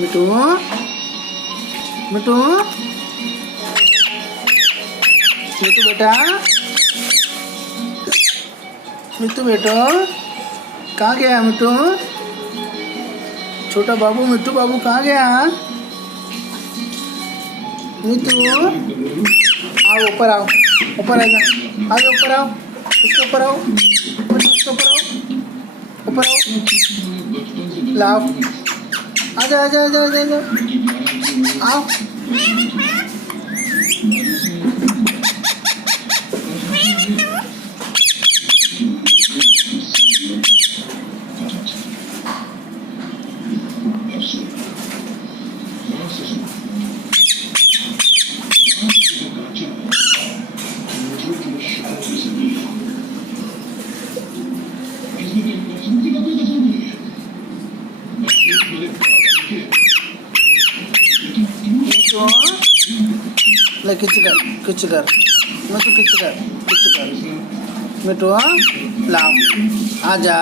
मिठू मिठू मिठू बेटा, मिठू बेटो कहाँ गया मिठू? छोटा बाबू मिठू बाबू कहाँ गया? मिठू आओ ऊपर आओ, ऊपर आ जा, आगे ऊपर आओ, इसके ऊपर आओ, इसके ऊपर आओ, ऊपर आओ, लाओ, आजा आजा आजा आजा आजा, आओ। ले खिंच कर मिठू, खिंच कर मिठू, लाओ आजा।